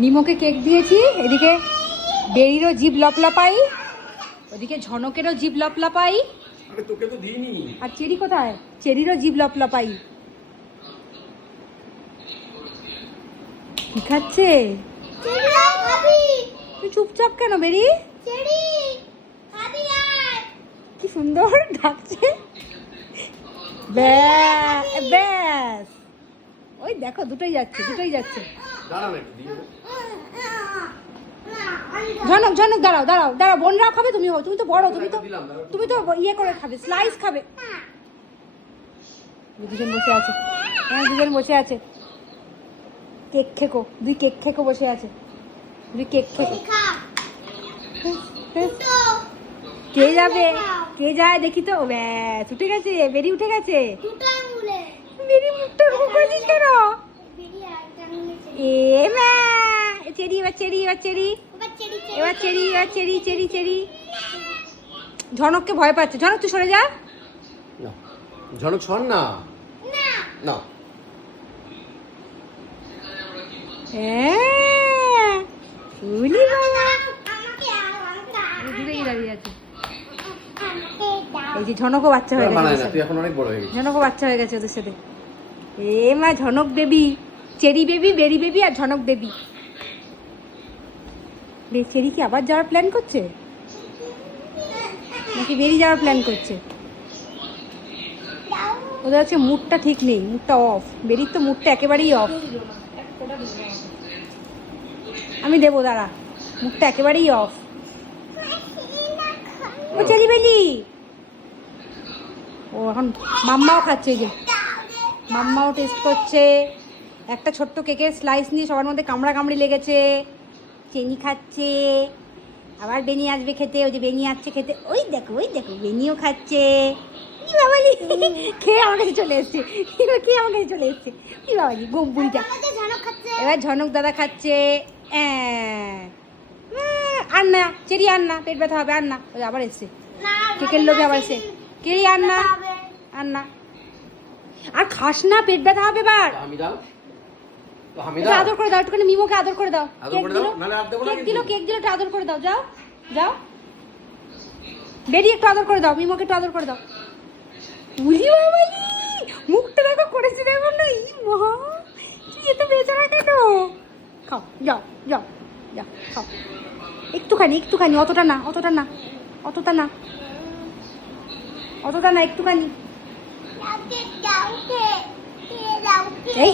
নিমোকে cake দিয়েছি, এদিকে বেরিরও জিভ লপলাপাই, ওদিকে ঝনকেরও জিভ লপলাপাই। আরে তোকে তো দিইনি। আর চেরি কোথায়? চেরিরও জিভ লপলাপাই। কি খাচ্ছে? তুই চুপচাপ কেন বেরি? কি সুন্দর ডাকছে। ব্যাস, ওই দেখো দুটোই যাচ্ছে, দুটোই যাচ্ছে। দাঁড়াও একটু দিয়ে দে। ঝনক ঝনক দাঁড়াও দাঁড়াও দাঁড়াও, বোনরাও খাবে, তুমি তো বড়, তুমি তো ইয়ে করে খাবে, স্লাইস খাবে। দুজন বসে আছে, হ্যাঁ দুজন বসে আছে, কেক খেকো, দুই কেক খেকো বসে আছে, দুই কেক খেকো। কে যাবে, কে যায় দেখি তো। ব্যাস উঠে গেছে, বেরি উঠে গেছে। বেরি মুখটা ওরকম করেছিস কেন? এ মা, চেরি এবার চেরি, এবার চেরি, এবার চেরি, এবার চেরি, চেরি চেরি। ঝনককে ভয় পাচ্ছে। ঝনক তুই সরে যা। না ঝনক সর না। না হ্যাঁ উনি বাবা দূরেই দাঁড়িয়ে আছে। এই যে ঝনকও বাচ্চা হয়ে গেছে, তুই এখন অনেক বড় হয়ে গেছিস। ঝনকও বাচ্চা হয়ে গেছে ওদের সাথে। এ মা, ঝনক বেবি, চেরি বেবি, বেরি বেবি আর ঝনক বেবি। চেরি কি আবার যাওয়ার প্ল্যান করছে নাকি বেরি যাওয়ার প্ল্যান করছে? ওদের হচ্ছে মুডটা ঠিক নেই, মুডটা অফ। বেরির তো মুডটা একেবারেই অফ। আমি দেবো, দাঁড়া, মুডটা একেবারেই অফ। ও চেরি বেলি, ও এখন মাম্মাও খাচ্ছে। এই যে মাম্মাও টেস্ট করছে। একটা ছোট্ট কেকের স্লাইস নিয়ে সবার মধ্যে কামড়া কামড়ি লেগেছে। চেনি খাচ্ছে, আবার বেনি আসবে খেতে। ওই যে বেনি আসছে খেতে, ওই দেখো ওই দেখো, বেনিও খাচ্ছে। কি বাবালি, খেয়ে আমার কাছে চলে এসছে, খেয়ে আমার কাছে চলে এসছে। কি বাবালি গম্বুইটা। এবার ঝনক দাদা খাচ্ছে। আর না চেরি, আর না, পেট ব্যথা হবে, আর না। ওই আবার এসছে কেকের লোভে, আবার এসছে। কেরি আর না, আর না, আর খাস না, পেট ব্যথা হবে। এবার আদর করে দাও একটুখানি, মিমোকে আদর করে দাও। কেক দিল, কেক দিল, কেক দিল, একটু আদর করে দাও। যাও যাও বেরি, একটু আদর করে দাও, মিমোকে একটু আদর করে দাও। বুঝি বাবালি, মুখটা দেখো করেছে, দেখো না। ই মা, কি এত বেচারা কেন? খাও, যাও যাও যাও, খাও একটুখানি, একটুখানি, অতটা না, অতটা না, অতটা না, অতটা না, একটুখানি। এই